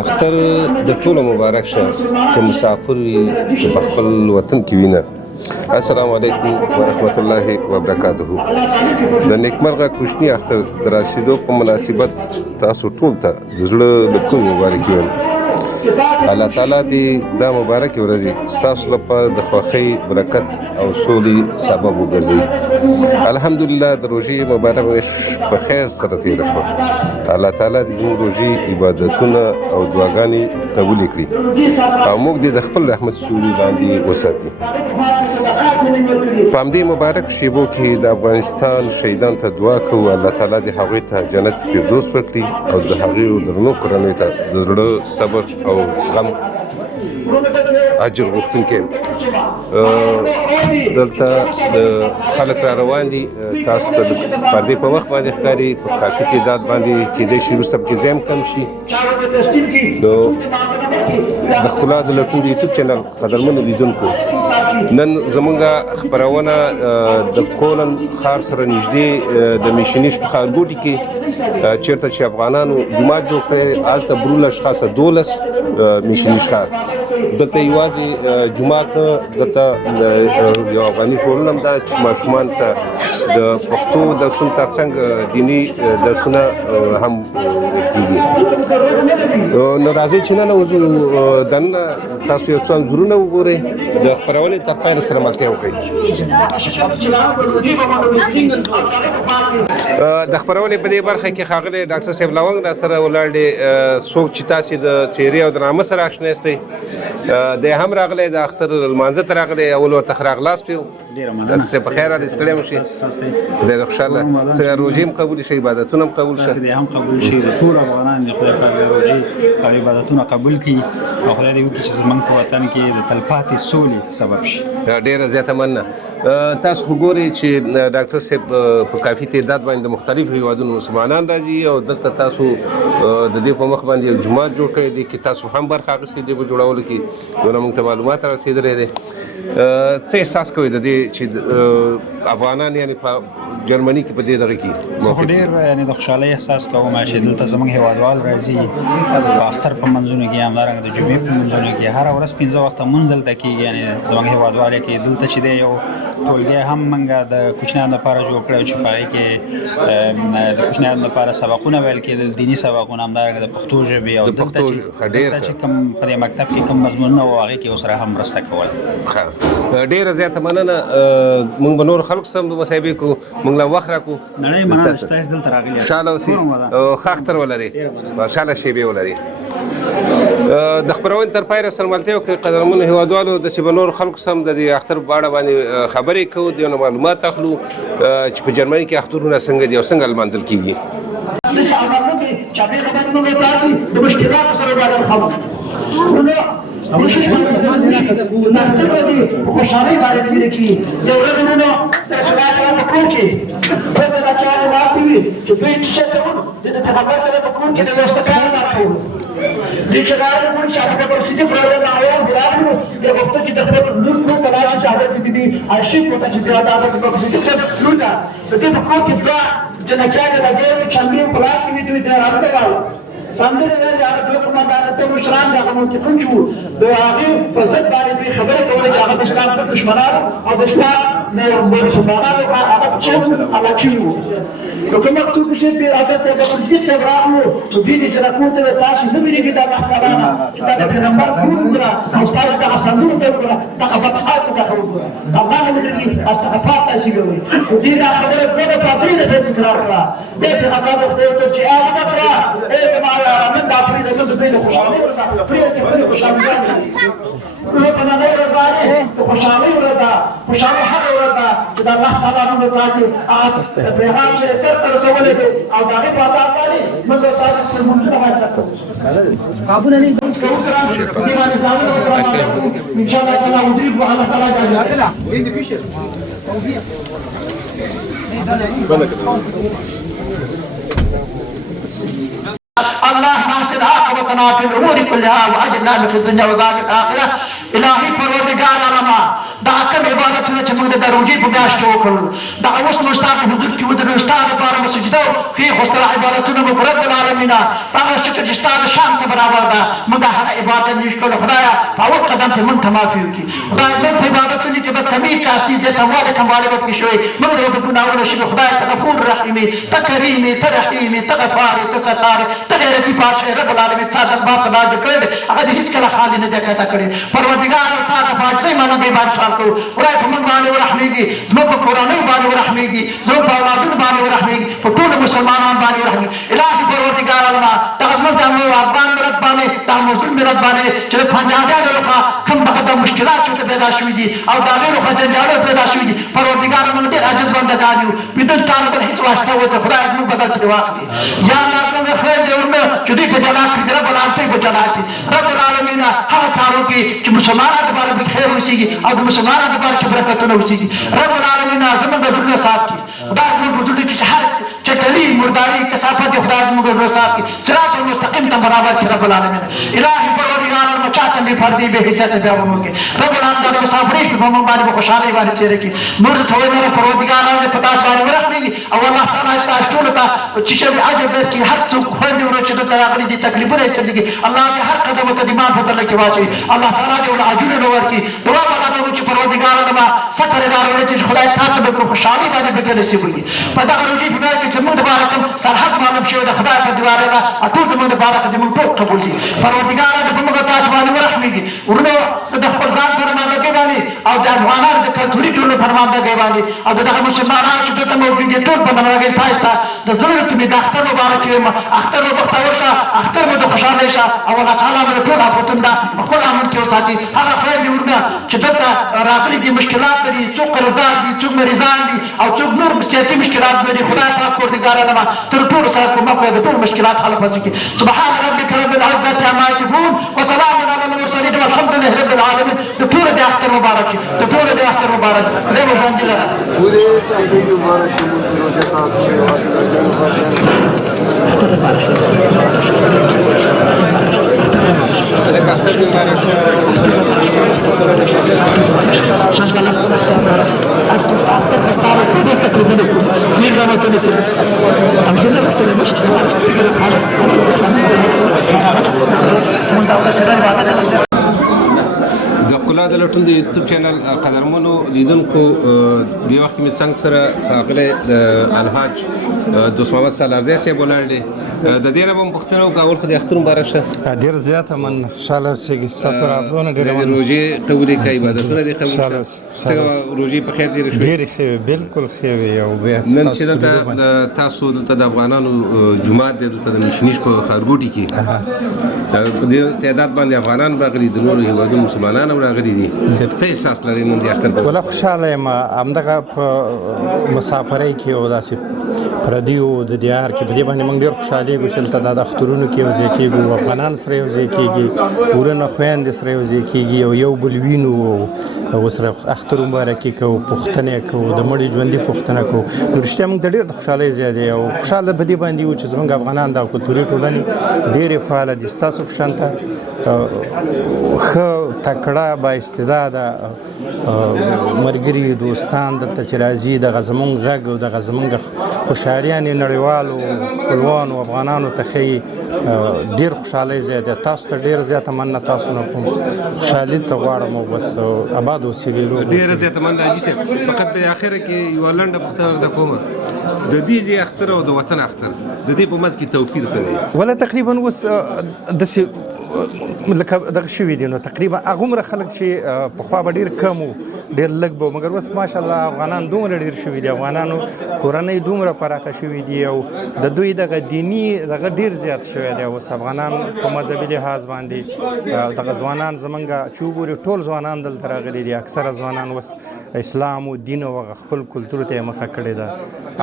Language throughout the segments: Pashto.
اختر د ټولو مبارک شه چې مسافر وي چې په خپل وطن کې وینه. السلام علیکم ورحمت الله وبرکاته. د نیکمرغه کوچني اختر د رسیدو په مناسبت تاسو ټول ته د زړه له کومې مبارکي وایم. الله تعالی دې دا مبارکې ورځې ستاسو لپاره د خوښۍ، برکت او سولې سبب وګرځي. الحمدلله د روژې مبارک میاشت په خیر سره تېره شوه. الله تعالی دې زموږ روژې عبادتونه او دعاګانې قبولې کړي او موږ دې د خپل رحمت سیوري لاندې وساتي. په همدې مبارک شیبو کې د افغانستان شهیدانو ته دعا کوو الله تعالی دې هغوی ته جنت فردوس ورکړي او د هغوی درنو کورنیو ته د زړه صبر او زغم اجر غوښتونکی. دلته د خلک را روان دي، تاسو ته د پردې په مخ باندې ښکاري، په کافي تعداد باندې کېدای شي وروسته پکې ځای هم کم شي. نو د ښکلا د لټون د یوټیوب چینل قدرمنو لیدونکو، نن زمونږ خپرونه د کولن ښار سره نږدې د میشنیش په ښارګوټي کې چېرته چې افغانانو جومات جوړ کړی، هلته برول اشخاصه 12 میشنیش ښار. دلته یوازې جومات نه، دلته یو افغاني ټولنه هم ده چې ماشومانو ته د پښتو درسونو ترڅنګ دیني درسونه هم کېږي. نو راځئ چې نن وځو دننه تاسو یو څه انځورونه وګورئ، د خپرونې تر پایله سره ملتیا وکړئ. د خپرونې په دې برخه کې ښاغلی ډاکټر صاحب لونګ را سره ولاړ دی. څوک چې تاسې د څېرې او د نامه سره اشنا یاستئ، دی هم راغلی، د اختر لمانځه ته راغلی، اول ورته ښه راغلاست ویو. ډاکټر صاحب په خیر راغلی، ستړی مه شئ، خدای دې خوشحاله څنګه روژې هم قبول شي، عبادتونه هم قبول شي. دې هم قبول شي، د ټولو افغانانو دې خدای پاک د روژې او عبادتونه قبول کړي او خدای دې وکړي چې زموږ په وطن کې د تلپاتې سولې سبب شي. ډېره زیاته مننه. تاسو خو ګورئ چې ډاکټر صاحب په کافي تعداد باندې د مختلفو هېوادونو مسلمانان راځي او دلته تاسو د دې په مخ باندې یو جومات جوړ کړی دی کې تاسو هم برخه اخیستې دی په جوړولو کې، دونه موږ ته معلومات را رسېدلی دی. څه احساس کوئ د دې چې افغانان یعنې په جرمني کې په دې دغه کې؟ زه خو ډېر یعنې د خوشحالۍ احساس کوم چې دلته زموږ هېوادوال راځي، په اختر په منځونو کې، همدارنګه د جمعې په منځونو کې هره ورځ 15 وخته مونځ دلته کېږي. یعنې زموږ هېوادوال کې دلته چې دی یو ټولګی هم موږ د کوچنیانو لپاره جوړ کړی چې په هغې کې د کوچنیانو لپاره سبقونه ویل کېدل، دیني سبقونه، همدارنګه د پښتو ژبې او دلته چې کوم په دې مکتب کې کوم مضمونونه وو هغې کې ورسره هم مرسته کوله. ډېره زیاته مننه. موږ به نور خلکو سره هم مصاحبې کوو، موږ له وخت راکړو. نړۍ مننه چې تاسو دلته راغلي یاست. خوشحاله اوسئ او ښه اختر ولرئ، خوشحاله شېبې ولرئ. د خپرونې تر پایه سره ملتیا وکړئ قدرمنو هېوادوالو. داسې به نور خلکو سره هم د دې اختر په اړه باندې خبرې کوو، د یو نه معلومات اخلو چې په جرمني کې اخترونه څنګه دي او څنګه لمانځل کېږي. خوشحالۍ باندې تېرې کړي. یو رغمونو رسولات په کور کې څنګه دا چارې ناستې وي چې دوی څه کوي، د پیغمبر سره په کور کې د یو څه کار نه کوي. دوی چې دا کوي چې په پرسیدي پروګرام راوړو بلانو د وخت چې د خپل لور کو تلاش چې حضرت بيبي عائشہ کو ته چې دا تاسو په پرسیدي څه لور ده د دې په کور کې دا جنکیانه لګي چې څنګه په لاس کې دوی دا راغله سندره ویل هغه دوه قومندانان ته مشران دغه منتقم شو، د هغې په ضد باندې دوی خبرې کولې چې هغه د اسلام ضد دښمنان او د اسلام مسلمانانو هغه چین علاقې وو. نو که مکتوب چې د حضرت ابوبکر صاحب راغلو نو دوی دې جنکو ته تاسو نه ویلېږي دا الله تعالی نه چې دا د پیغمبر کور وګوره او ستاسو دغه سندرو ته وګوره، دغه فتحات ته وګوره، الله نه ویلېږي استغفار تاسې کوئ. نو دوی دا خبره ټوله په درې دفعې تکرار کړه. دې پیغمبر ورته وویل چې ای ابوبکره ای زما من دا فريده من بين خوشحالي فريده بين خوشحالي ربنا لا يرضى خوشحالي وردا خوشحالي حق وردا چې الله تعالی موږ تاسو پیغام چې سر تر رسولې او دا غي پاسه تعالی موږ تاسو ته موږ نه وایو قابل علي ان شاء الله تعالی ودريكم على تعالی جل وعلا الله ناصر عاقبتنا في الامور كلها واجرنا من في الدنيا وعذاب الاخره. الهي پروردگار عالمه دا کوم عبادتونه چې موږ د روزي په میاشت کې وکړو دا اوس نو ستاسو حضور کې ودرو ستاسو لپاره سجده خې خوستل عبادتونه مو رب العالمین هغه شکر چې ستا د شان څخه برابر ده موږ هغه عبادت نشو کولای خدایا په اول قدم ته موږ ته معافي وکړي خدای موږ په عبادتونو کې به کمی کاستی زیاته والی کموالی به پکې شوی موږ د ګناهونو شي خدای ته غفور رحیم ته کریم ته رحیم ته غفار ته ستار ته غیرتی پادشاه رب العالمین تا د بات باز کړی هغه د هیڅ کله خالی نه دی کته کړی پروردګار تا د پادشاه باندې به بادشاہ کو خدای په موږ باندې ورحمېږي زموږ په کورنۍ باندې ورحمېږي زموږ په اولادونو باندې ورحمېږي په ټول مسلمانانو باندې ورحمېږي الهي پروردګار الله دغه زموږ د افغان ملت باندې د مسلمان ملت باندې چې پنجابیانو لخوا کوم هغه مشکلات چې پیدا شوي دي او د هغې لخوا جنجالونه پیدا شوي دي پروردګار موږ ډېر عاجز بندګان یو بدون تا نه بل هېڅ واسطه ورته خدای زموږ بدل ترې واخلي یا الله زموږ خیر دې ورنه چې دوی په جلا کړي رب العالمین په جلا کړي رب العالمین هغه کار وکړي چې مسلمانانو لپاره به خیر اوسېږي او د مسلمانانو لپاره چې برکتونه اوسېږي رب العالمین زموږ د زړونو صاف کړي خدای زموږ په زړونو کې چې هر چټلي مرداري کثافت دې خدای زموږ د زړونو صاف کړي صراط المستقیم ته برابر کړي رب العالمین الهي پروردګار الله چاته بې پردې بې حیثیت بیا ونکړي رب العالمین د مسافرۍ په موږ باندې به خوشحالۍ باندې تېره کړي نور سوی نه پروردګار الله په تاسو باندې ورحمېږي او الله تعالی تاسو ټولو ته چې شی عجب درکړي هر څوک خویندې ورور چې دلته راغلي دي تکلیفونه یې څه دي الله دې هر قدم ته ایمان په بدله کې واچوي الله تعالی دې ول اجرونه ورکړي دعا وکړه چې پروردګار الله سفر اداره چې خدای تاسو به خوشحالۍ باندې به نصیب وي په دغه روزي په کې چې موږ د بارکم سرحد معلوم شوی د خدای په دیواره ده ټول زموږ د بارک دې موږ ټول قبول دي پروردګار دې په موږ تاسو باندې ورحمېږي ورونو د خپل ځان فرماندګي باندې او د افغانانو د کلتوري ټولو فرماندګي باندې او دغه مسلمانانو چې دلته موجود دي ټول په فرماندګي تاسو د زړه کې د اختر مبارک وي اختر مو بختور شه اختر مو د خوشاله شه او الله تعالی مو ټول افتون دا خپل امر کې وساتي هغه خیر دی ورنه چې دلته راغلي دي مشکلات لري څوک قرضدار دي څوک مریضان دي او څوک نور سیاسي مشکلات لري خدای پاک پروردګار الله تر ټول سره کومه کوي د ټول مشکلات حل وکړي سبحان ربك رب العزه عما يصفون وسلام على المرسلين والحمد لله رب العالمين د ټول د اختر مبارک د ټول د اختر مبارک دې ژوند لره ودې سعیدي مبارک شه مو روزه پاتې د ښکلا د لټون د یوټیوب چینل قدرمنو لیدونکو دې وخت کې مې څنګ سره ښاغلی الحاج دوست محمد سالارزی صاحب ولاړ دی د دې نه به مو پوښتنه وکړه اول خو د اختر مبارک شه ډېر زیاته من خوشحاله اوسېږي ستاسو راتلونه ډېره د روژې قبولې که عبادتونه دې قبول شه څنګه روژې په خیر تېرې شوې ډېرې ښې وې بالکل ښې وې او بیا نن چې دلته تاسو دلته د افغانانو جومات دی دلته د مشنیش په ښارګوټي کې په دې تعداد باندې افغانان راغلي د نورو هېوادونو مسلمانان هم راغلي دي څه احساس لرئ نن د اختر والله خوشحاله یم همدغه په مسافرۍ کې او داسې پردیو د دیار کې په دې باندې موږ ډېر خوشحالېږو چې دلته دا د اخترونو کې یو ځای کېږو افغانان سره یو ځای کېږي ورونه خویندې سره یو ځای کېږي او یو بل وینو او سره اختر مبارکي کوو پوښتنې کوو د مړي ژوندي پوښتنه کوو نو رښتیا موږ ته ډېر د خوشحالۍ ځای دی او خوشحاله په دې باندې یو چې زموږ افغانان د کلتوري ټولنې ډېرې فعاله دي ستاسو په شان ته ښه تکړه بااستعداده ملګري دوستان دلته چې راځي دغه زموږ غږ او دغه زموږ خوشحالیانې نړیوالو خپلوانو افغانانو ته ښیي ډېر خوشحالۍ ځای دی تاسو ته ډېره زیاته مننه تاسو نه کوم خوشحالي ته غواړم او بس اباد اوسېږي ډېره زیاته مننه حاجي صاحب فقط په اخره کې یوه لنډه پوښتنه درته کوم د دې ځای اختر او د وطن اختر د دې په منځ کې توپیر څه دی ولا تقریبا اوس داسې لکه دغه شوي دي نو تقریبا هغومره خلک چې پخوا به ډېر کم وو ډېر لږ به مګر اوس ماشاءالله افغانان دومره ډېر شوي دي افغانانو کورنۍ دومره پراخه شوي دي او د دوی دغه دیني دغه ډېر زیات شوی دی اوس افغانان په مذهبي لحاظ باندې دغه ځوانان زمونږ چې وګوري ټول ځوانان دلته راغلي دي اکثره ځوانان اوس اسلام او دین او خپل کلتور ته یې مخه کړې ده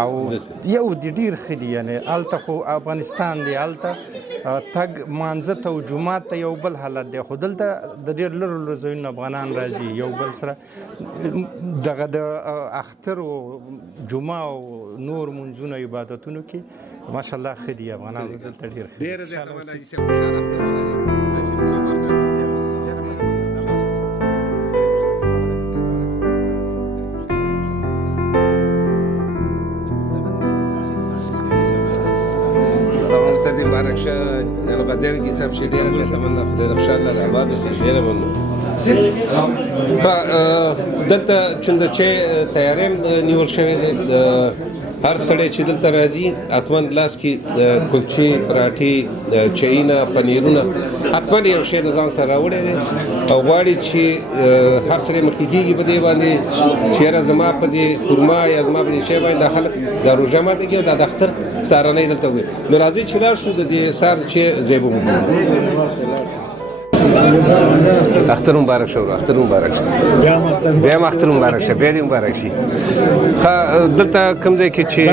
او یو دي ډېر ښه دي یعنې هلته خو افغانستان دی هلته تګ مانځه ته او جومات ته یو بل حالت دی خو دلته د ډېر لرو ځایونو افغانان راځي یو بل سره دغه د اختر او جمعه او نور منځونو عبادتونو کې ماشاءالله ښه دي افغانان دلته ډېر ښه ډېره زیاته مننه حاجي صاحب خوشحاله اختر دې مبارک شه الغزال کې صاحب چې ډېره زیاته مننه خدای دې خوشحاله لري آباد اوسې ډېره مننه دلته چونده چې تیاری نیول شوی دی هر سړی چې دلته راځي حتما لاس کې کلچې پراټې چایونه پنیرونه حتما یو شی د ځان سره راوړی دی او غواړي چې هر سړی مخکې کېږي په دې باندې چې یاره زما په دې خرما یا زما په دې شی باندې دا خلک دا روژه ماته کوي دا د اختر سهارنۍ دلته وي نو راځئ چې لاړ شو د دې سهار چې ځای به وګورو اختر مبارک شو اختر مبارک شه بیا اختر مبارک شه بیا دې مبارک شي دلته کوم ځای کې چې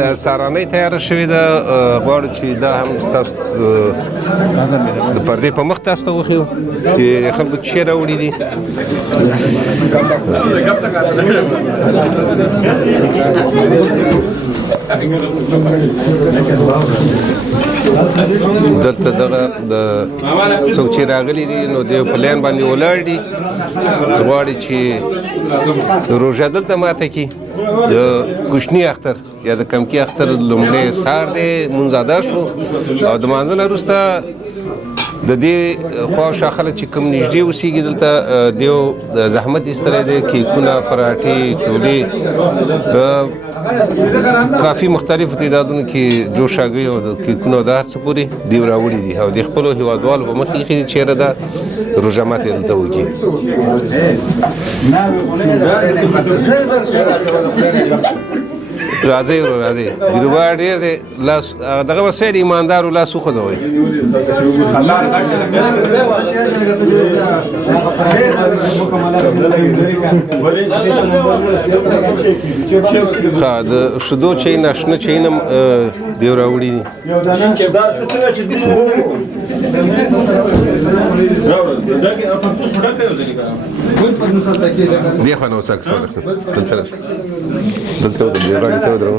د سهارنۍ تیاره شوې ده غواړو چې دا هم ستاسو د پردې په مخ تاسو ته وښیو چې خلکو څه راوړي دي دلته دغه د څوک چې راغلي دي نو د پلان باندې ولاړ دي غواړي چې روژه دلته ماته کړي د کوچني اختر یا د کمکي اختر لومړی سهار دی مونځ ادا شو او د مانځه نه وروسته د دې خواوشا خلک چې کوم نږدې اوسېږي دلته دیو زحمت ایستلی دی کیکونه پراټې چولې کافي مختلفو تعدادونو کې جوشاګۍ او د کیکونو د هر څه پورې دیو راوړي دي او د خپلو هېوادوالو په مخ کې ایښي دي چېرې دا روژه ماتې دلته وکړي راځئ ورو راځئ بیروبا ډېر دی لاس دغه به سید ایماندارو لاس وخوځوئ ښه د شیدو چای نه شنه چای نه دیو راوړي دي دې خوا نه وساک دلته د بیرغ ته ودرو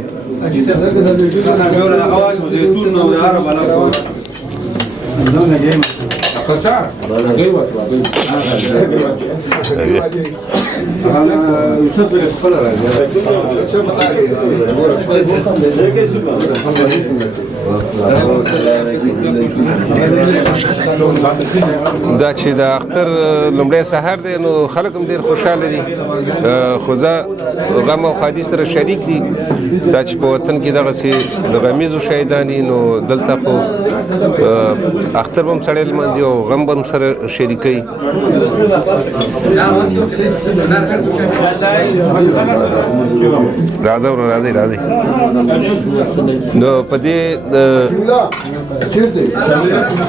دا چې د اختر لومړی سهار دی نو خلک هم ډېر خوشحاله دي خو زه غم او ښادي سره شریک دي دا چې په وطن کې دغسې د غمیزو شهیدان دي نو دلته خو اختر به هم سړی لمانځي او غم به هم سره شریکوي راځه ورو راځئ راځئ نو په دې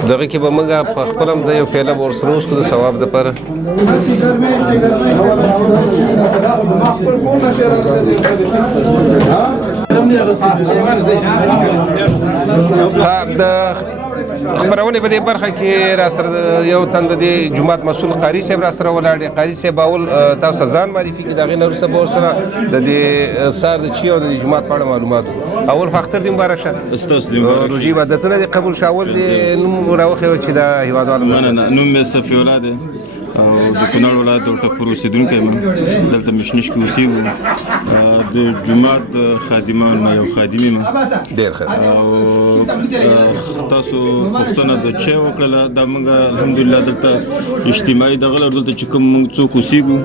دغه کې به موږ په خپل هم د یو پیاله به ورسره وڅښو د ثواب دپاره د خبرونه په دې برخه کې را سره یو تند دی جماعت مسؤل قاری صاحب را سره ولاړ دی قاری صاحب اول تاسو ځان معرفي کې دغه نور سره سره د دې سار د چیو د جماعت په اړه معلومات اول فختر دی مبارک شه استاذ دی روجي عبادتونه دی قبول شاول دی نو راوخه چې دا هیوادوالو نه نو مې صفي ولادت او د کونړ ولایت او ټکور اوسېدونکی یم دلته مشنش کې اوسېږو د جومات خادمان ما یو خادم یم ډېر ښه او تاسو پوښتنه د چای وکړله دا موږ الحمدلله دلته اجتماعي دغه دلته چې کوم موږ څوک اوسېږو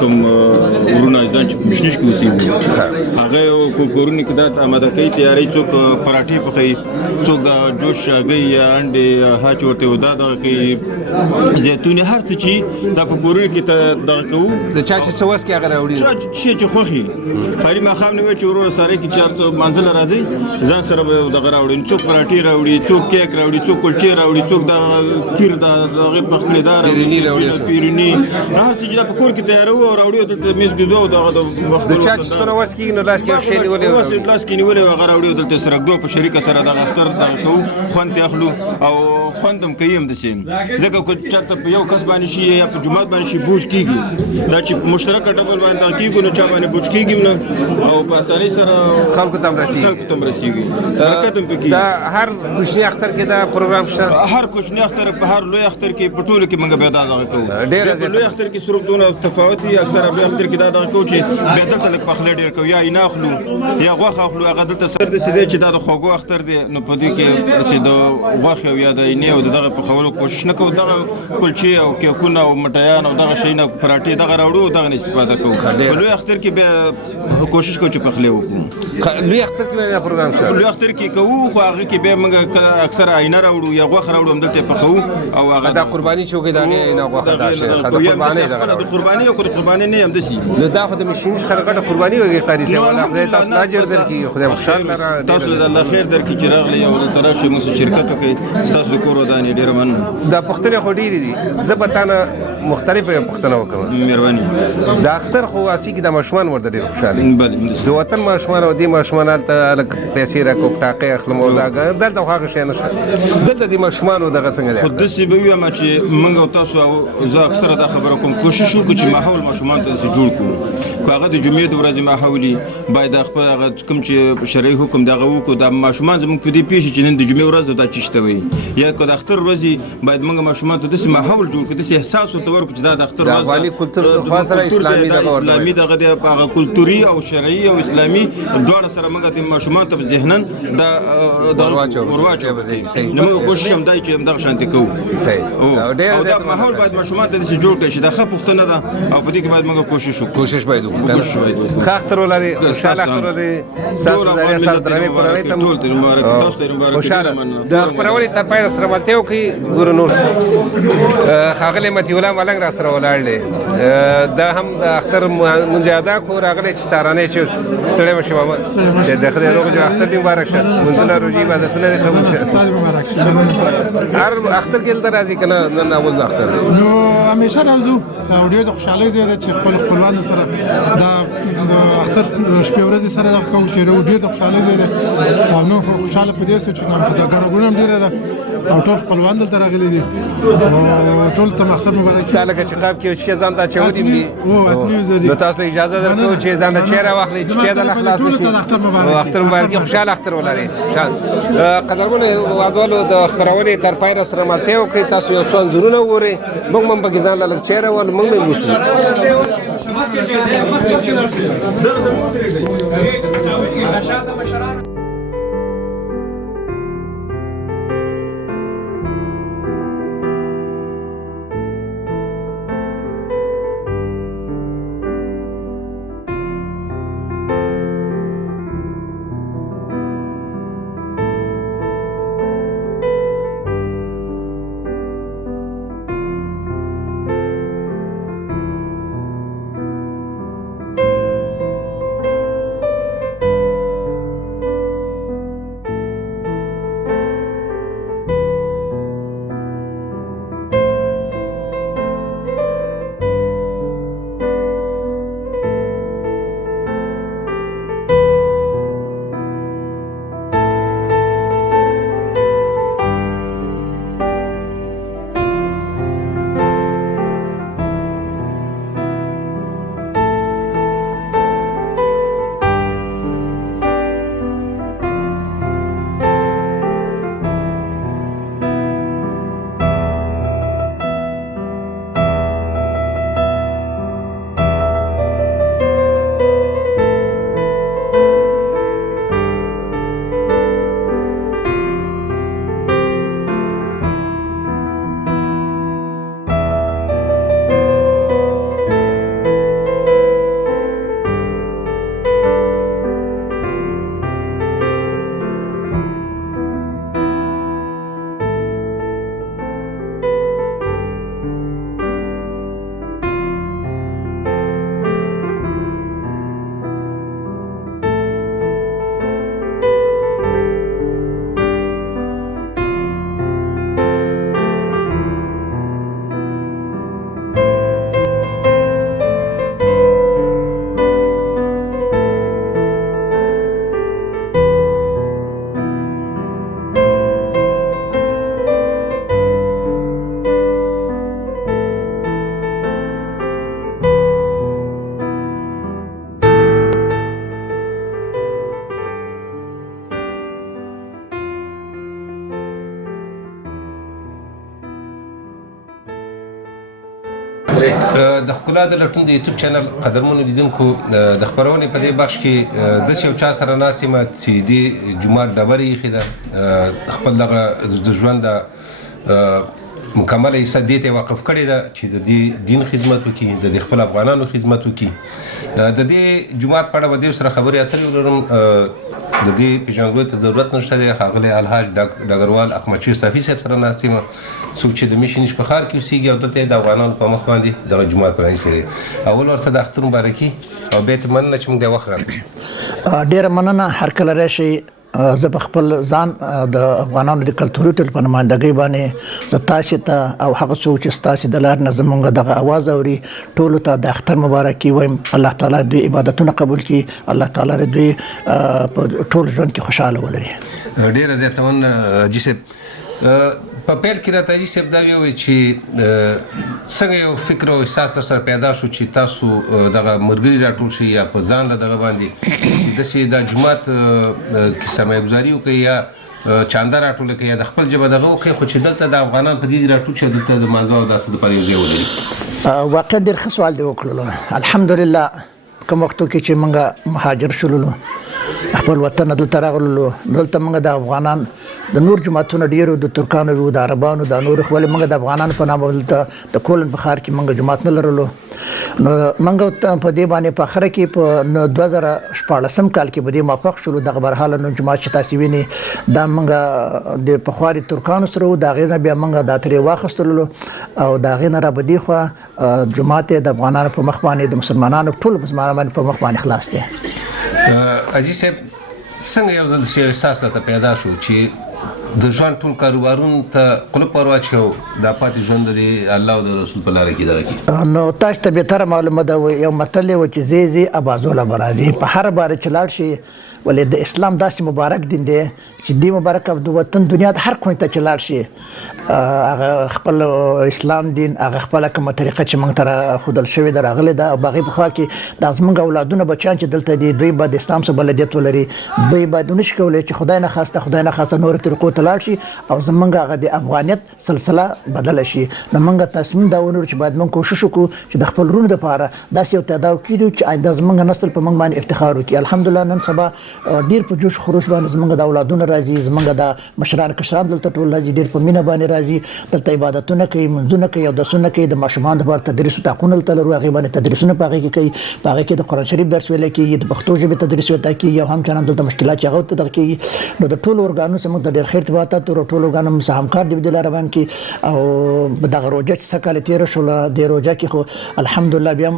کوم ورونه ځان چې مشنش کې اوسېږو هغه کورونه کې دا آماده کوي تیاری څوک پراټې پخوي څوک د جوش هګۍ یا انډې هاچ ورته دا دغه کوي زیتونې هر څه چې دا په کورونو کې دغه کوو د چا چې څه وس کې هغه راوړي شی چې خوښي خالي ماښام نه وي چې ورور سره کې 400 منزل راځي ځان سره به دغه راوړي څوک پراټې راوړي څوک کیک راوړي څوک کلچې راوړي څوک د کیر د دغه پخلی دار پیرونی هر څه چې په کور کې تیارو او راوړي د میز ګدو دغه د چا چې څه وس کې نو لاس کې شی نیولې لاس کې نیولې هغه راوړي دلته سره ګدو په شریکه سره د اختر دغه کوو خوند اخلو او خوندم کوي هم د سیم ځکه کو چاته په یو کس باندې شي یا په جمعات باندې شي بوج کیږي دا چې مشترک ډبل باندې کیږي نو چا باندې بوج کیږي نو او په اسانۍ سره خلکو ته رسیږي برکت هم پکې دا هر کوچني اختر کې دا پروګرام شته هر کوچني اختر په هر لوی اختر کې په ټولو کې موږ به دا کوو ډېر لوی اختر کې صرف دونه تفاوت اکثر په اختر کې دا کوو چې چې بیا دلته لږ پخلی ډېر کوو یا اینا اخلو یا غوښه اخلو هغه دلته سر داسې دی چې دا د خوږو اختر دی نو په دې کې داسې د غوښې او یا د اینې او د دغه پخولو کوشش نه کوو دغه کلچې او کیکونه او مټیان او دغه شیونه پراټې دغه راوړو او دغه نه استفاده کوو په لوی اختر کې بیا کوشش کوو چې پخلی وکړو لوی اختر کې نه پروګرام شته لوی اختر کې کوو خو هغه کې بیا موږ اکثر آینه راوړو یا غوښه راوړو همدلته پخوو او هغه دا قرباني چوکۍ دا نه غوښه دا شي قرباني دغه د قرباني او قرباني نه هم دسي نو دا خو د مشینش خلکو قرباني وږي قاری سي ولا خدای تاسو اجر درکړي خدای خوشحال تاسو د الله خیر درکړي چې راغلی او تر شي موږ شرکت وکړي تاسو د کور ودانې ډیر من دا پښتنه خو ډیری دي زه به تاسو مختلفه پښتنه وکم مهرباني دا اختر خو اسی کې د مشمان ورته ډیر خوشاله بله د وطن مشمان او د مشمان ته پیسې راکو ټاقه اخلم او دا دلته هغه شي نه دلته د مشمان دغه څنګه خو د سی به ویم چې موږ تاسو زه اکثر دا خبره کوم کوشش وکړو چې ماحول مشمان ته جوړ کړو هغه د جمعې د ورځې ماحولي باید خپل هغه کوم چې شرعي حکم دغه وکړو د ماشومان زموږ په دې پیښه چې نن د جمعې ورځ د چشته وي یا که د اختر ورځې باید موږ ماشومان ته داسې ماحول جوړ کړو داسې احساس ورته ورکړو چې دا د اختر ورځ د افغاني کلتور خو سره اسلامي دغه د هغه کلتوري او شرعي او اسلامي دواړه سره موږ د ماشومان ته ذهنن د ورواچو نو موږ کوشش هم دای چې دغه شانتي کوو او دا ماحول باید ماشومان ته داسې جوړ کړي چې دا ښه پوښتنه ده او په دې کې باید موږ کوشش وکړو کوشش باید وکړو اختر ولري خوشاله اختر ولري تاسو درنه کورنۍ ته ټول ته مبارک تاسو ته مبارک د خبرولې تر پای سره ملته وکي ګور نور خاغله متي ولا ملنګ را سره ولاړل دا هم د اختر منجادا کو راغله چې سارانه چې سړې مشه بابا چې د خدای روغ جو اختر دې مبارک شه منځله روزي عبادتونه دې قبول شه استاد مبارک شه هر اختر کې تل راځي کنه نن اول اختر نو همیشه راځو او ډېر خوشاله زیاده چې خپل خپلوان سره دا اختر شپه ورځ سره دا کوم چې ډېر خوشاله زیاده او نو خوشاله په دې چې نن خدای ګڼه ډېر ده او ټول خپلوان دلته راغلي دي ټول ته اختر مبارک تعالی کې چقاب کې چې ځان ته چودیم دي نو تاسو اجازه درکو چې ځان ته چیرې واخلئ چې د اخلاص شي اختر مبارک خوشاله اختر ولري قدرمن وادوالو د خبرولې تر پای سره ملته وکړي تاسو یو څو انځورونه وګورئ موږ هم پکې ځان له چیرې ول موږ نه ګوښو د ښکلا د لټون د یوټیوب چینل قدرمنو لیدونکو د خپرونې په دې بخش کې داسې یو چا سره ناست یم چې دې جومات ډبرې ایښې ده خپل دغه د ژوند د مکمله حصه دې ته وقف کړې ده چې د دې دین خدمت وکړي د دې خپل افغانانو خدمت وکړي د دې جومات په اړه به دې سره خبرې اترې ولرم د دې پېژندګلوۍ ته ضرورت نشته دی ښاغلی الحاج ډګروال احمدشیر صافي صاحب سره ناست یم څوک چې د میشن په ښار کې اوسېږي او دلته یې د افغانانو په مخ باندې دغه جومات پرانیستی دی اول ورسره د اختر مبارکي او بیا ته مننه چې موږ د وخت راکړو ډېره مننه هرکله راشئ زه په خپل ځان د افغانانو د کلتوري ټول په نمایندګۍ باندې زه تاسې ته او هغه څوک چې ستاسې د لارې نه زموږ دغه اواز اوري ټولو ته د اختر مبارکي وایم الله تعالی دوی عبادتونه قبول کړي الله تعالی دوی په ټول ژوند کې خوشحاله ولري. ډېره زیاته مننه حاجي صاحب. په پیل کې راته حاجي صاحب دا ووایي چې څنګه یو فکر او احساس در سره پیدا شو چې تاسو دغه ملګري راټول شئ یا په ځان له دغه باندې چې داسې دا جومات کې سرمایه‌ګزاري وکړئ یا چانده راټوله کړئ یا د خپل ژبه دغه وکړئ خو چې دلته د افغانان په دې راټول شي دلته د مانځه او داسې دپاره یو ځای ولري. واقعا ډېر ښه سوال دی وکړلو. الحمدلله کوم وختو کې چې موږ مهاجر شولو خپل وطن دلته راغلو دلته موږ د افغانان د نور جماعتونو ډیرو د ترکانو وو د عربانو د نور خو موږ د افغانانو په نامه دلته د کولن په ښار کې موږ جماعت نه لرلو نو موږ په دې باندې په اخره کې په 2014 کال کې به دې موافق شولو د برحال نو جماعت چې تاسو ویني دا موږ د پخواري ترکانو سره د غیزه بیا موږ د اترې واخستلو او د غینه را بدی خو جماعت د افغانانو په مخ باندې د مسلمانانو ټول مسلمانانو په مخ باندې خلاص دي. حاجي صاحب څنګه یو ځل چې احساس راته پیدا شو چې د ژوند ټول کاروبارونو ته قلف ور واچوو دا پاتې ژوند د الله او د رسول په لاره کې دغه کړي؟ نو تاسو ته بهتره معلومه ده یو متل و چې زی زی ابازوله به راځي په هر باره چې لاړ شي ولې د اسلام داسې مبارک دین دی چې دې مبارک د وطن دنیا د هر کوم ته چې لاړ شي هغه خپل اسلام دین هغه خپله کومه طریقه چې موږ ته ښودل شوې ده راغلې ده او په هغې په خوا کې دا زموږ اولادونه بچیان چې دلته دي دوی به د اسلام سره بلدیت ولري دوی باید ونشي کولی چې خدای نه خواسته نورو طریقو ته لاړ شي او زمونږ هغه د افغانیت سلسله بدله شي نو موږ تصمیم دا ونیو چې باید موږ کوشش وکړو چې د خپل ورونو دپاره داسې یو تعداد کړو چې آینده زمونږ نسل په موږ باندې افتخار وکړي. الحمدلله نن سبا ډېر په جوش خروش باندې زمونږ د اولادونه راځي زمونږ د مشران کشران دلته ټول راځي ډېر په مینه باندې راځي دلته عبادتونه کوي منځونه کوي اودسونه کوي د ماشومان دپاره تدریس ټاکونه دلته لرو هغې باندې تدریسونه په هغې کې کوي په هغې کې د قرآن شریف درس ویلی کېږي د پښتو ژبې تدریس ورته کېږي او هم چندان دلته مشکلات چې هغه ورته دغه کېږي نو د ټولو ارګانونو سره موږ ته ډېر خیر ارتباطات ټولو ارګانونو سره همکار دي په دې لاره باندې کې او دغه روژه چې څه کاله تېره شوله دې روژه کې خو الحمدلله بیا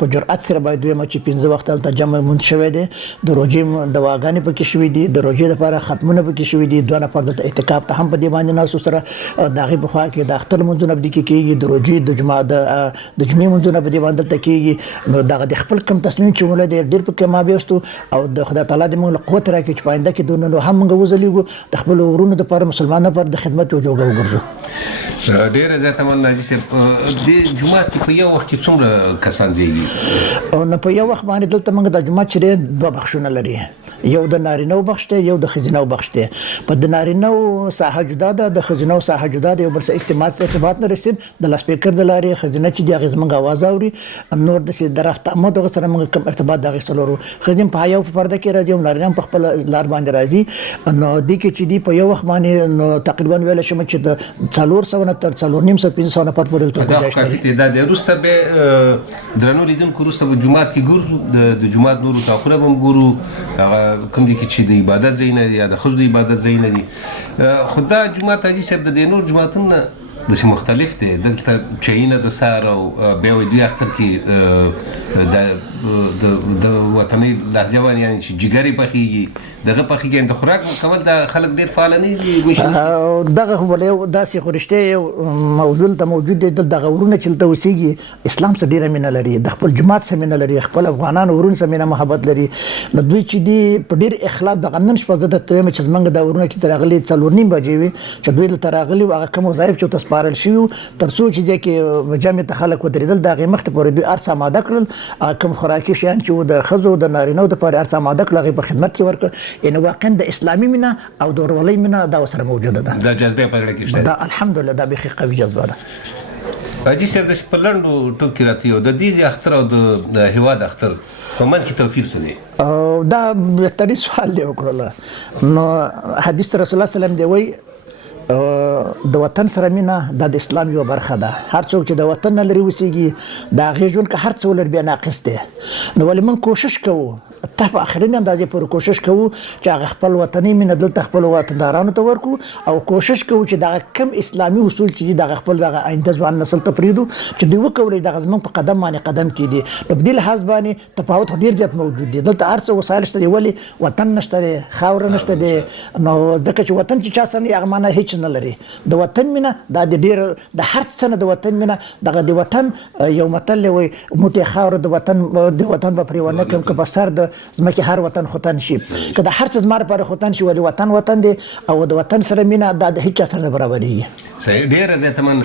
په جرأت سره باید ووایم چې 15 وخت هلته جمع مونځ شوی دی د روژې دواګانې پکې شوي دي د روژې لپاره ختمونه پکې شوي دي 2 نفر دلته اعتکاف ته هم په دې باندې ناستو سره د هغې په خوا کې د اختر مونځونه په دې کې کېږي د روژې د جمعې مونځونه په دې باندې دلته کېږي نو دغه د خپل کم تصمیم چې موږ دی ډېر پکې مابیستو او د خدای تعالی دې موږ له قوت راکړي چې په آینده کې دونه نو هم موږ وځلیږو د خپلو ورونو دپاره مسلمانانو لپاره د خدمت یو جوګه وګرځو. ډېره زیاته مننه حاجي صاحب. دې جومات کې په یو وخت کې څومره کسان ځایږي؟ نو په یو وخت باندې دلته موږ د جومات چې دی 2 بخشونه لري یو د نارینهو بخش دی یو د ښځینهو بخش دی په د نارینهو ساحه جدا ده د ښځینهو ساحه جدا ده یو بل سره ارتباط نه رسید د لاسپیکر د لارې ښځینه چې دي هغې زموږ اواز اوري نور داسې د رفت احمد هغه سره موږ کوم ارتباط د هغې څلورو ښځې په یو په پرده کې راځي او نارینه هم په خپله لار باندې راځي نو دې کې چې دي په یو وخت باندې نو تقریبا ویلی شم چې د 400 نه تر 450 نفر پورې دلته ګنجایش لري. دا کافي تعداد دی. وروسته به درنو لیدونکو وروسته به جومات کې ګورو د جومات نورو طاقونه به هم ګورو هغه کوم دي کې چې د عبادت ځایونه دي یا د ښځو د عبادت ځایونه دي خو دا جومات حاجي صاحب د دې نور جوماتونو نه داسې مختلف دی دلته چایونه د سهار او بیا وایي دوی اختر کې د وطني لهجه باندې یعنې چې جګرې پخېږي دغه پخېږي یعنې د خوراک مکمل دا خلک ډېر فعاله نه دي دغه خو بله داسې خو رښتیا یو موضوع ته موجود دی دغه ورونه چې دلته اوسېږي اسلام سره ډېره مینه لري د خپل جومات سره مینه لري خپل افغانانو ورونو سره مینه محبت لري نو دوی چې دي په ډېر اخلاص دغه نن شپه زه درته وایم چې زموږ دا ورونه چې راغلي 4:30 بجې وي چې دوی دلته راغلي وو هغه کوم وظایف چې ورته سپارل شوي تر څو چې دی کې جامع ته خلک ودرېدل د هغې مخکې پورې دوی هر څه اماده کړل کوم خوراکي شیان چې وو د ښځو د نارینهو دپاره هر څه اماده کړل هغې په خدمت کې ورکړل یعنې واقعا د اسلامي مینه او د ورورولۍ مینه دا ورسره موجوده ده دا جذبه په زړه کې شته دا الحمدلله دا بیخي قوي جذبه ده. حاجي صاحب د په لنډو ټکو راته یو د دې اختر او د هیواد اختر په منځ کې توپیر څه دی؟ دا بهترین سوال دی وکړله. نو حدیث رسول الله سلام دی وایي د وطن سره مینه دا د اسلام یوه برخه ده. هر څوک چې د وطن نه لرې اوسېږي د هغې ژوند که هر څه ولري بیا ناقص دی. نو ولې موږ کوشش کوو ته په آخرین اندازې پورې کوشش کوو چې هغه خپل وطني مینه دلته خپلو وطندارانو ته ورکړو او کوشش کوو چې دغه کم اسلامي اصول چې دي دغه خپل دغه آینده ځوان نسل ته پرېږدو چې دوی وکولی دغه زموږ په قدم باندې قدم کېږدي. نو په دې لحاظ باندې تفاوت خو ډېر زیات موجود دی. دلته هر څه وسایل شته دي ولې وطن نشته دی خاوره نشته دی. نو ځکه چې وطن چې چا سره نه هغه معنی هېڅ نه لري. د وطن مینه دا د ډېر د هر څه نه د وطن مینه دغه د وطن یو متل دی وایي موټې خاوره د وطن به پرې ونه کړم که په سر د ځمکې هر وطن خوتن شي که د هر څه زما لپاره خوتن شي ولې وطن وطن دی او د وطن سره مینه دا د هېچ چا سره نه برابرېږي. صحیح ډېره زیاته من.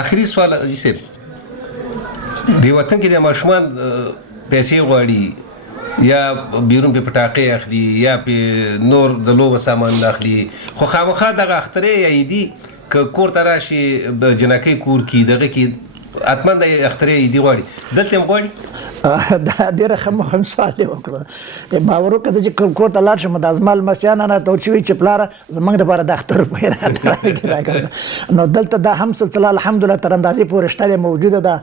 آخري سوال حاجي صاحب د وطن کې د ماشومان پیسې غواړي یا بیرون په پټاقې اخلي یا په نور د لوبو سامان اخلي خو خامخا دغه اخترې یا عیدي که کور ته راشي جنکۍ کور کې دغه کې حتما د اخترې عیدي غواړي دلته هم غواړي؟ دا ډېره ښه مهم سوال یې وکړه. باور وکړه زه چې کور ته لاړ شم دا زما لمسیان راته وچوي چې پلاره زموږ دپاره د اختر روپۍ راکړه. نو دلته دا هم سلسله الحمدلله تر اندازې پورې شته دی موجوده ده.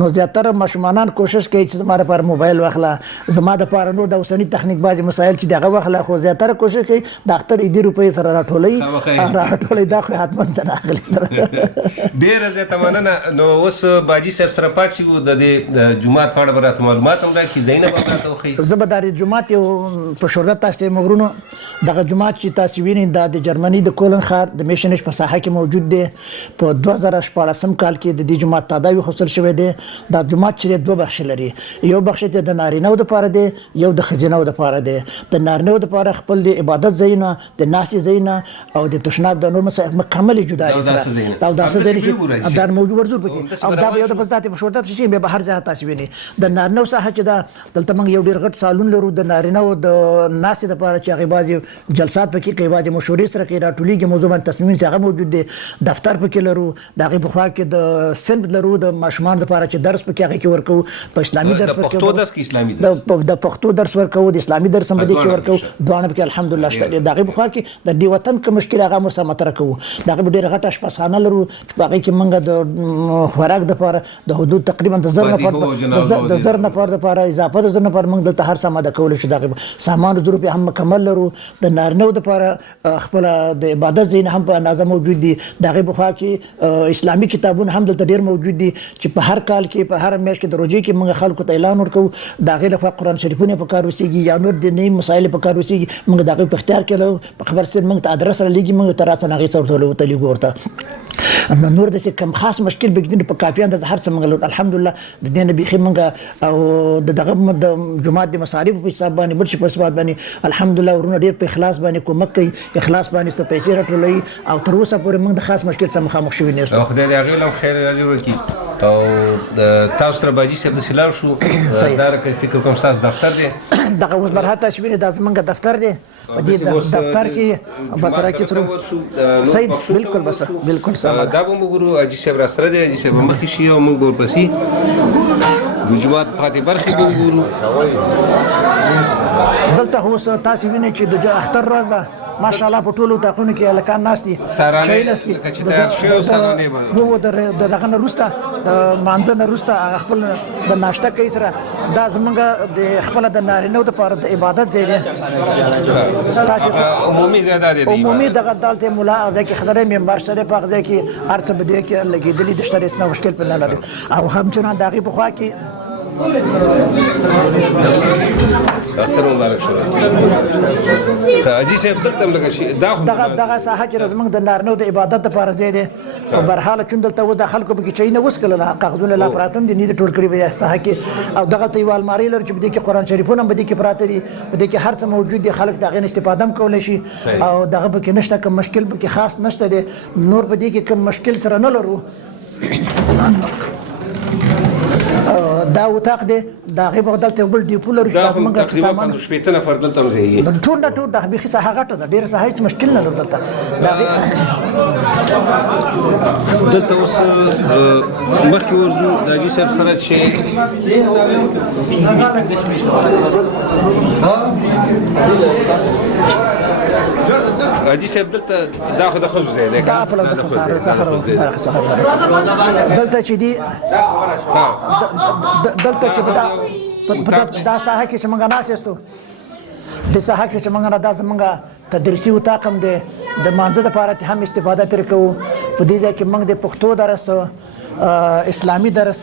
نو زیاتره ماشومانان کوشش کوي چې زما دپاره موبایل واخله زما دپاره نور د اوسني تخنیک بعضې مسایل چې د هغه واخله خو زیاتره کوشش کوي د اختر عیدي روپۍ سره راټولوي دا خو حتما څه راغلي سره. ډېره زیاته مننه. نو اوس باجي صاحب سره پاتې یو د دې جومات په اړه به راته معلومات هم راکړي زینب هم راته وښیي. زه به دا جومات یو په شهرت تاسو ته مغرونو دغه جومات چې تاسو وینئ دا د جرمني د کولن ښار د میشنش په ساحه کې موجود دی. په 2014 کال کې د دې جومات تاداوي اخیستل شوی دی. دا جومات چې دوه بخش لري یو بخش چې د نارینه‌و دپاره دی یو د ښځینه‌و دپاره دی. د نارینه‌و دپاره خپل د عبادت ځایونه د ناستې ځایونه او د تشناب د نور مسایل مکمل جدا دي سره او داسې ځای چې دا موجود ورزور پکې او دا به یو د پسداتې په شهرت شي به هر ځای تاسو وینئ. د نارینه‌و ساحه چې دا دلته موږ یو ډېر غټ سالون لرو د نارینه‌و د ناستې دپاره چې هغې بعضې جلسات پکې کوي بعضې مشورې سره کوي راټولېږي موضوع باندې تصمیم چې هغه موجود دی. دفتر پکې لرو د هغې په خوا کې د صنف لرو د ماشومانو دپاره چې درس پکې هغې کې ورکوو په اسلامي درس د پښتو درس کې اسلامي درس د پښتو درس ورکوو د اسلامي درس هم په دې کې ورکوو دواړه پکې الحمدلله شته دي. د هغې په خوا کې د دې وطن که مشکل هغه هم ورسره مطرح کوو. د هغې په ډېره غټه اشپزخانه لرو چې په هغې کې موږ د خوراک دپاره د حدود تقریبا د 1000 نفر دپاره اضافه د 1000 نفر موږ دلته هر څه آماده کولی شو. دغه سامان ضروري هم مکمل لرو. د نارینه‌و دپاره خپله د عبادت ځایونه هم په اندازه موجود دي. د هغې په خوا کې اسلامي کتابونه هم دلته ډېر موجود دي چې په هر کال کې په هر میاشت کې د روژې کې موږ خلکو ته اعلان ورکوو. د هغې لخوا قرآن شریفونه په کار اوسېږي یا نور دیني مسایل په کار اوسېږي موږ د هغې په اختیار کې لرو. په خبر سر موږ ته ادرس رالیږي موږ ته راسه هغې سره ورته لیږو ورته. نور داسې کم خاص مشکل به په کافي اندازه هر څه موږ لرو الحمدلله. د دې نه بیخي موږ او دغه د جومات د مصارفو په حساب باندې بل شي په حساب باندې الحمدلله ورونه ډېر په اخلاص باندې کومک کوي. اخلاص باندې څه پیسې راټولوي او تر اوسه پورې موږ د خاص مشکل سره مخامخ شوي نه یو. خدای دې هغې له هم خیر اجر وکړي. او تاسو سره باجي صاحب داسې لاړ شو دا رقم فکر کوم ستاسو دفتر دی دغه اوس برحال تاسو وینئ دا زموږ دفتر دی. په دې دفتر کې بس راکې صحیح بالکل بس بالکل سم دا به موږ ګورو. حاجي صاحب راسره دی حاجي صاحب مخکې شي او موږ به ورپسې د جومات پاتې برخې به وګورو. دلته اوس تاسو وینئ چې د اختر ورځ ده ماشاءالله په ټولو اطاقونو کې هلکان ناست دي چایلس کې د دغه نه وروسته د مانځه نه وروسته هغه خپل د ناشته کوي سره دا زموږ د خپله د نارینه‌و دپاره د عبادت ځای دی. عمومي ځای دا دی عمومي دغه دلته ملا هغه ځای کې خدای منبر شته په هغه ځای کې هر څه په دې کې لګېدلي دي شته هېڅ مشکل پرې نه لري او همچنان د هغې په خوا کې اختر مبارک شه. حاجي صاحب دلته هم لږه شي دغه ساحه چې زموږ د نارینه‌و د عبادت دپاره ځای دی. په برحاله چون دلته اوس د خلکو پکې چای نه وڅښله کاغذونه لا پراته هم دي نه دي ټول کړي په ساحه کې او دغه ته یوه المارۍ لرو چې په دې کې قرآن شریفونه هم په دې کې پراته دي په دې کې هر څه موجود دي خلک د هغې نه استفاده هم کولی شي او دغه پکې نشته کوم مشکل پکې خاص نشته دی. نور په دې کې کوم مشکل سره نه لرو. دا وطاق دی د هغې به دلته یو بل ډیپو لرو چې دا دا هم زموږ تقریبا سامان 15 نفر دلته هم ځایږي. ټول دا بیخي ساحه غټه ده، ډېره ساحه هېڅ مشکل نه لرو دلته. دلته اوس مخکې ورځو د حاجي صاحب سره چې حاجي صاحب دلته دا خو د ښځو ځای دی، دا پلو د دلته چې دي دلته چې په دا ساحه کې چې موږ ناست یاستو، د ساحه کې چې موږ دا زموږ تدریسي اتاق هم دی، د مانځه دپاره هم استفاده ترې کوو. په دې ځای کې موږ د پښتو درس، اسلامي درس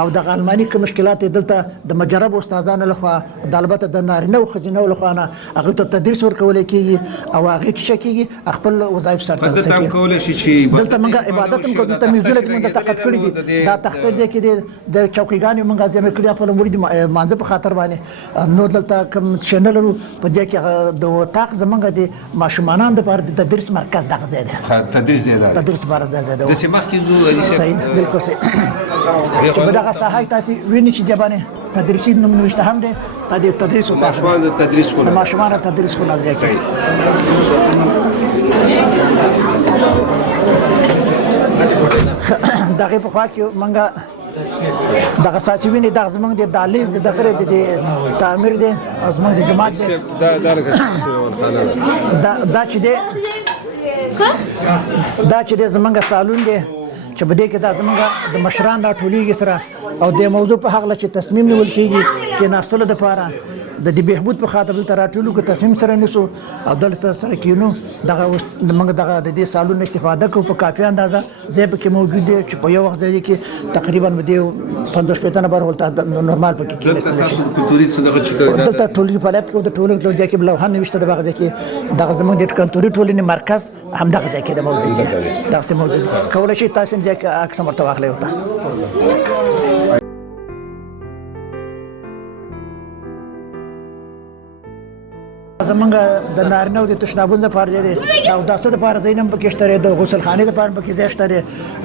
او د علماني کوم مشکلات دلته د مجرب استادانو لخوا د البته د نارینه او ښځینه لخوا نه هغوی ته تدریس ورکولی کېږي او هغې چې څه کېږي خپل وظایف سرته دلته هم کولی شي چې دلته موږ عبادت هم کوو. دلته میوزونه دي موږ دلته قد کړي دي، دا تختر ځای کې دی د چوکیګانې موږ جمع کړي په لومړي د مانځه په خاطر باندې. نو دلته کوم شنه لرو په دې کې د اتاق زموږ د ماشومانو دپاره د تدریس مرکز دغه ځای دی، تدریس ځای دی، تدریس لپاره ځای دی. داسې مخکې ځو حاجي صاحب. صحیح، بالکل صحیح. چې په دغه ساحه کې تاسې وینئ چې دې باندې تدریسي نوم نوشته هم دی، دا د تدریس اتاق دی. ماشومان د تدریس خونه، ماشومان د تدریس خونه ځای کې. دغې په خوا کې موږ دغه ساعت چې وینئ دا زموږ د دهلیز د دغه د تعمیر دی او زموږ د جومات دی. دا چې دی دا چې دی زموږ سالون دی چې په دې کې دا زموږ د مشران راټولېږي سره او د موضوع په هغه چې تصمیم نیول کېږي چې ناستلو دپاره د دې بهبود په خاطر دلته راټولو که تصمیم سره نیسو او دلته سره کینو دغه موږ دغه د دې سالون استفاده کوو په کافي اندازه ځای پکې موجود دی چې په یو وخت ځای کې تقریبا به د 15-15 نفر ولته نورمال پکې کېناستلی شي. دلته ټولګي فعالیت کوو، د ټولګي ځای کې لوحه نوشته د هغه ځای کې دغه زموږ د کلتوري ټولنې مرکز همدغه ځای کې د موجود دی، دغسې موجود دی. کولی شئ تاسې هم ځای کې عکس هم ورته واخلئ ورته. زمونږ د نارینه او د تشنابونو دپاره ځای دی، د اوداسه دپاره ځایونه هم پکې شته دی، د غسلخانې دپاره پکې ځای شته دی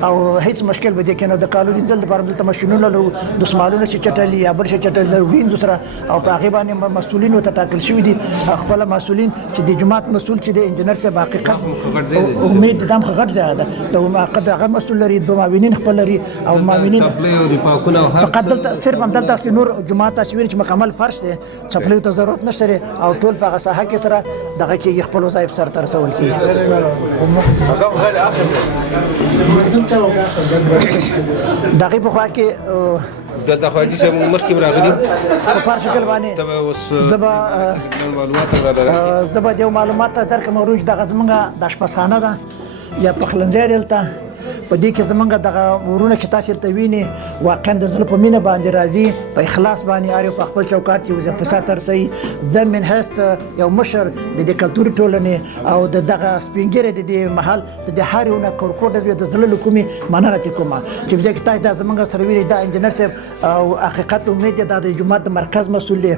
او هېڅ مشکل به دې کې نه. د کالو وینځل دپاره دلته ماشینونه لرو، دستمالونه چې چټلي یا بل شی چټلي لرو وینځو سره او په هغې باندې مسؤلین ورته ټاکل شوي دي. خپله مسؤلین چې د جومات مسؤل چې د انجینر صاحب حقیقت امید دا هم ښه غټ ځای ده، د هغه مسؤل لري، دوه معاونین خپل لري او معاونین فقط دلته صرف همدلته نور جومات تاسې وینئ چې مکمل فرش دی، څپلیو ته ضرورت نشته دی او ټول په هغه ساحه کې سره دغه کېږي، خپل وظایف سرته رسول کېږي. دغې په خوا کې دلته خو حاجي صاحب مخکې راغلي په پار شکل باندې زه به د یو معلومات درکړم وروج دغه زموږ د اشپزخانه ده یا پخلنځی دی دلته. په دې کې زمونږ دغه ورونه چې تاسې دلته وینئ واقعا د زړه په مینه باندې راځي، په اخلاص باندې هر یو په خپل چوکاټ کې وظیفه سرته رسوي. زه من حیث یو مشر د دې کلتوري ټولنې او د دغه سپین ږیری د دې محل د دې هر یو نه کورکوټ د زړه له کومې مننه ترې کومه چې په دې کې تاسې دا زمونږ سره وینئ دا انجینر صاحب او حقیقت امید دی دا د جومات د مرکز مسؤل دی،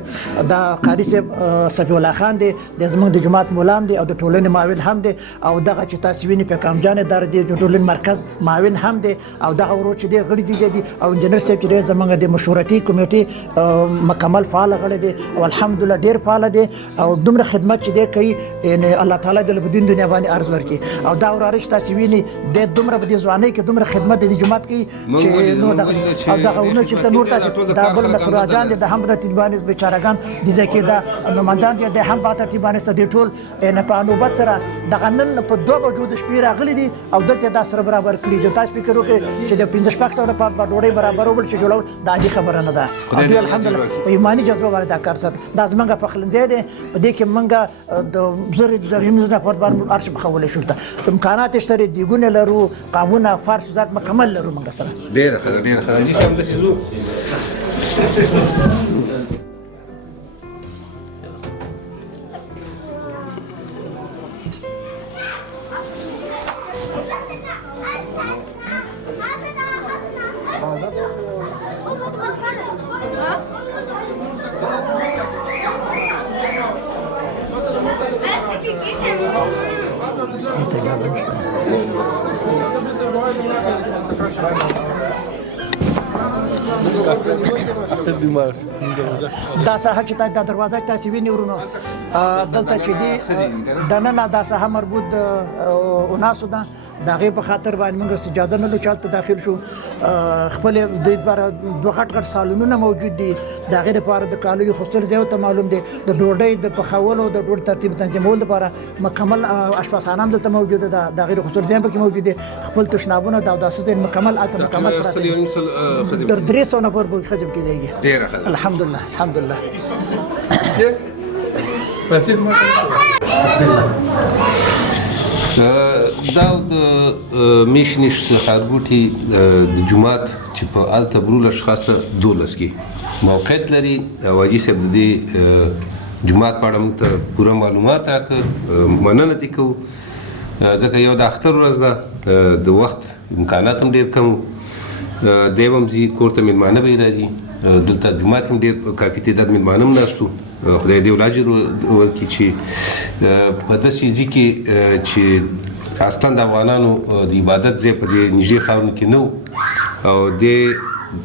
دا قاري صاحب صفي الله خان دی، د زمونږ د جومات مولا هم دی او د ټولنې معاون هم دی او دغه چې تاسې وینئ پیغام جان دار دی د ټولنې مرکز معاون هم دی او دغه ورور چې دی غړي دي او انجینر صاحب چې دی زمونږ د مشورتي کمیټې مکمل فعال غړی دی او الحمدلله ډېر فعال دی او دومره خدمت چې دی کوي یعنې الله تعالی د په دین دنیا باندې عرض ورکړي. او دا وراره چې تاسې وینئ د دومره په دې ځوانۍ کې دومره خدمت د دې جومات کوي چې نو او دغه ونه چې نور تاسې دا بل مسرور جان دی د هم د تیبانې بیچارهګان دې ځای کې دا نمایندان دي د هم په ترتیبانې د ټول په نوبت سره دغه نن په 2 بجو د شپې راغلي دي او دلته دا سره برابر کړي دي. تاسو فکر وکړئ چې د 15-16 لپاره په ډوډۍ برابرول چې جوړول دا عادي خبره نه ده. دوی الحمدلله په ایماني جذبه باندې دا کار سات دا زمونږ پخلنځی دی، په دې کې موږ د زرهیمز نفر باندې عرش پخولی شو، امکانات شته، دیګونه لرو، قابونه، فرش ذات مکمل لرو موږ سره. ډېره ښه ده، ډېره ښه ده. حاجي صاحب همداسې ځو. اجازه دا ساحه چې دا دروازه تاسو وینئ ورونو دلته چې دی دننه دا ساحه مربوط اوناسو ده د هغې په خاطر باندې موږ اجازه نه لرو چې هلته داخل شو خپل د لپاره دوه غټ غټ سالونونه موجود دي د هغې دپاره د کالیو اخیستل ځای ورته معلوم دی د ډوډۍ د پخولو د ډوډۍ ترتیب تنظیمولو لپاره مکمل اشپزخانه هم دلته موجوده ده د هغې د اخیستلو ځای هم پکې موجود دی خپل تشنابونه د اوداسه ځای مکمل هلته مکمل پراته دي تر 300 نفر پورې ښځې پکې ځایږي الحمدلله الحمدلله دا د میشنیش ښارګوټي د جومات چې په الته برول اشخاص 12 کې موقعیت لري او حاجي صاحب د دې جومات په اړه موږ ته پوره معلومات راکړه مننه دې کوو ځکه یو د اختر ورځ ده د وخت امکانات هم ډېر کم دی به هم ځي کور ته مېلمانه به یې راځي دلته جومات هم ډېر کافي تعداد مېلمانه هم ناست وو خدای دې ول اجر ورکړي چې په داسې ځای کې چې اصلا د افغانانو د عبادت ځای په دې نږدې ښارونو کې نه و او دې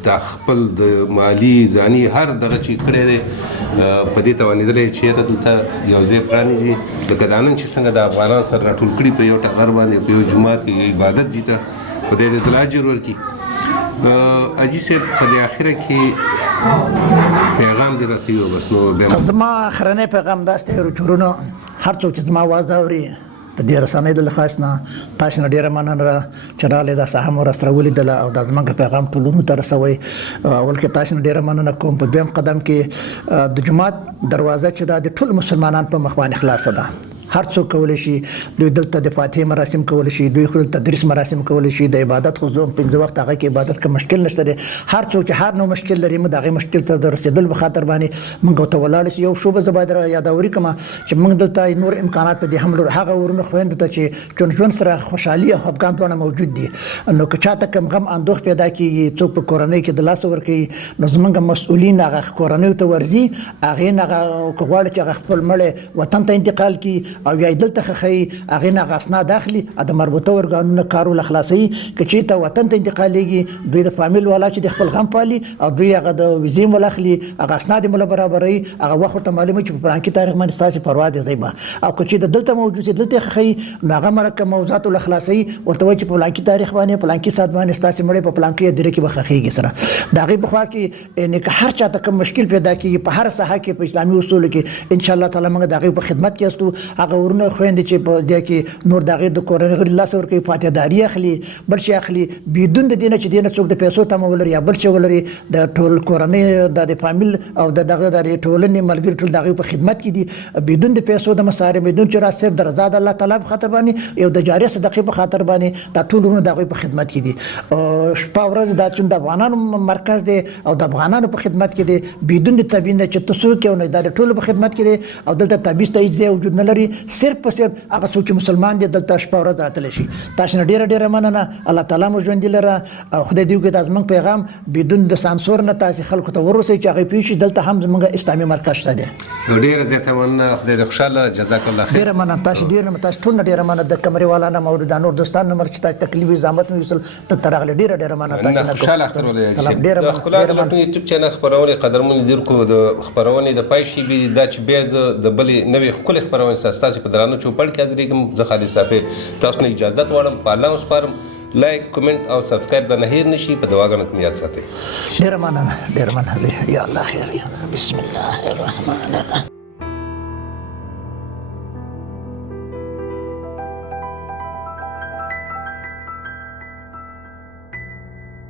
د خپل د مالي ځاني هر دغه چې کړی دی په دې توانېدلی چېرته دلته یو ځای پرانیزي لکه دا نن چې څنګه د افغانان سره راټول کړي په یو ټغر باندې په یو جومات کې عبادت ځای ته خدای دې تل اجر ورکړي حاجي صاحب په دې اخره کې پیغام دې راته یو بس نو بیا زما اخرنی پیغام داسې دی ورونو هر څوک چې زما اواز اوري د دې رسنۍ د لخوا نه تاسو نه ډېره مننه چې راغلې دا ساحه مو راسره ولیدله او دا زموږ پیغام ټولونو ته رسوئ اول کې تاسو نه ډېره مننه کوم په دویم قدم کې د جومات دروازه چې دا د ټول مسلمانان په مخ باندې خلاصه ده هر څوک کولی شي دوی دلته د فاتحې مراسم کولی شي دوی خو تدریس مراسم کولی شي د عبادت خو زوم 5 وخت هغه کې عبادت کې مشکل نشته دی هر څوک چې هر نو مشکل لري موږ دغه مشکل ته د رسیدل په خاطر باندې موږ ته ولاړ شي یو شوبه زبادر یادوري کما چې موږ دلته نور امکانات په دې هم لرو هغه ورونه خويند ته چې ژوند سره خوشحالي او خفګان دونه موجود دي نو که چاته کم غم اندوخ پیدا کیږي څوک په کورنۍ کې د لاس ور کوي نو زمونږ مسؤلین هغه کورنۍ ته ورځي هغه نه کوغواړي چې خپل مړ وطن ته انتقال کی او یا دلته خي هغه نه غسنا داخلي د مربوطه ورګانونو کارول خلاصي کچې ته وطن ته انتقالېږي دوی د فامیل والا چې د خپل غم پالي او دوی هغه د ویزې ملخلي هغه اسناد مل برابرۍ هغه وخت معلومه چې په فرانکی تاریخ باندې ساسي پروا دي زیبا او کچې د دلته موجود دلته خي هغه مرکه موضوعات الاخلاصي ورته چې په فرانکی تاریخ باندې فرانکی سات باندې ساسي مړ په فرانکی درې کې بخخيږي سره دغه بخوا کې نه که هر چاته کوم مشکل پیدا کیږي په هر ساحه کې په اسلامي اصول کې ان شاء الله تعالی موږ دغه په خدمت کې استو هغه ورونه خويند چې په دې کې نور دغه د کورنۍ غړي لاس ور کوي فاتحداري اخلي بل شي اخلي بدون د دینه چې دینه څوک د پیسو تم ولري یا بل شي ولري د ټول کورنۍ د فامیل او دغه د ټولنې ملګری ټول دغه په خدمت کې دي بدون د پیسو د مصارف بدون چې را صرف د رضا د الله تعالی په خاطر باندې یو د جاری صدقې په خاطر باندې د ټولونو دغه په خدمت کې دي شپه ورځ د چون د افغانانو مرکز دی او د افغانانو په خدمت کې دي بدون د تبین چې تاسو کې نه د ټولو په خدمت کې دي او دلته تبیست ته هیڅ وجود نه لري صرف په صرف هغه څوک چې مسلمان دي دلته شپه ورځ راتلی شي تاسو نه ډیره مننه الله تعالی مو ژوند لره او خدای دې وکړي تاسو موږ پیغام بدون د سانسور نه تاسو خلکو ته ورسوي چې هغه پیښ دلته هم زموږ اسلامي مرکز شته دی ډیره زیاته مننه خدای دې خوشاله جزاک الله خیر ډیره مننه تاسو ټول ډیره مننه د کمرې والا نه مورد د نور دوستان نمبر چې تاسو تکلیف زحمت مو وصل ته ترغله ډیره مننه تاسو نه خوشاله اختر ولې ډیره مننه یوټیوب چینل خبرونه قدرمن دیر کو د خبرونه د پایشي بي د چې به د بلې نوې خپل خبرونه تاسو په درانو چوپړ کې حاضرې کوم زه خالد صافي تاسو نه اجازه غواړم په الله وسپارم لایک کمنټ او سبسکرایب د نه هیر نشي په دواګانو کې یاد ساتئ ډیر مننه یا الله خیر بسم الله الرحمن الرحیم